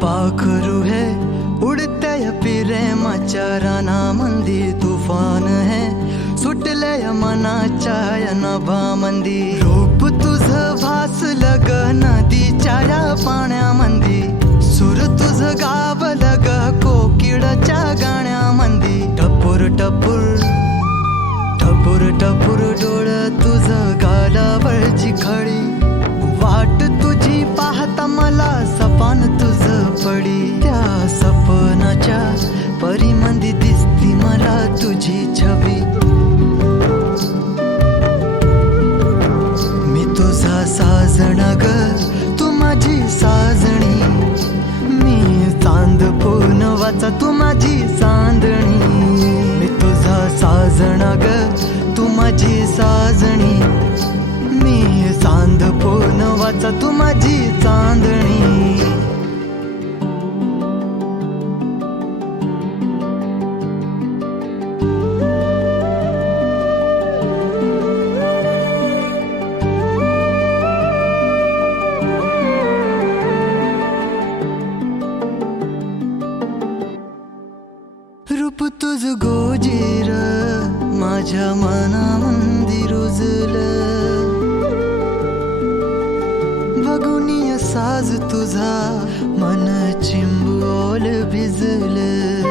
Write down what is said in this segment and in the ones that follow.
पाखरू है उडते प्रेमाच्या रानामंदी, तुफान है सुटले मनाच्या या नभामंदी. रूप तुझं भासलं ग नदीच्या या पाण्यामंदी, सूर तुझं गावलं ग कोकिळाच्या गाण्यामंदी. टपूर टपूर टपूर टपूर डोळं तुझं गालावरची खळी, वाट तुझी पाहता मला सपान तुझं पडी. त्या सपनाच्या परीमंदी दिसती मला तुझी छबी. मी तुझा साजणा ग तू माझी साजणी, मी चांद पूनवाचा तू माझी चांदणी. मी तुझा साजणा ग तू माझी साजणी, मी चांद पूनवाचा तू माझी चांदणी. रूप तुझ गोजीर माझ्या मनामंदी रुजलं, बघुनिय साज तुझा मन चिंबोल भिजलं.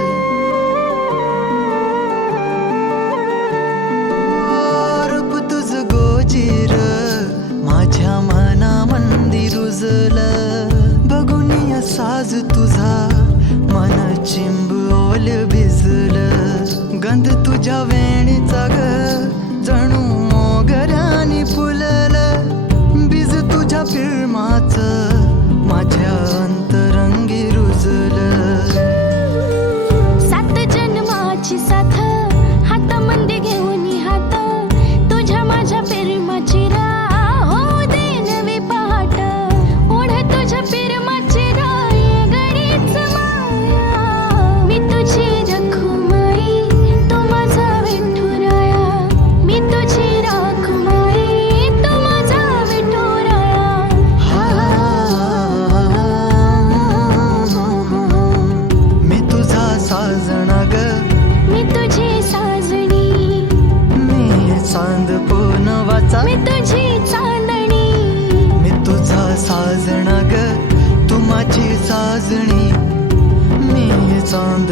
रूप तुझ गोजीर माझ्या मनामंदी रुजलं, बघुनिय साज तुझा मन चिंबोल भिजलं. गंध तुझ्या वेणीचा ग जणू मोगऱ्यानी फुललं, बीज तुझ्या प्रेमाचं माझ्या अंतरंगी रुजलं. सात जन्माची साथ हातामंदी घेऊन हात, तुझ्या माझ्या प्रेमाची राह हो दे नवी पहाट. ओढ तुझ्या प्रेमाची राह ये गडीच माया, मी तुझी रखुमाई तू माझा विठुराया. मी तुझी रखुमाई तू माझा विठुराया. मी तुझा साजणा ग मी तुझी साजणी, मी चांद पूनवाचा मी तुझी चांदणी. मी तुझा साजणा ग तू माझी साजणी, मी चांद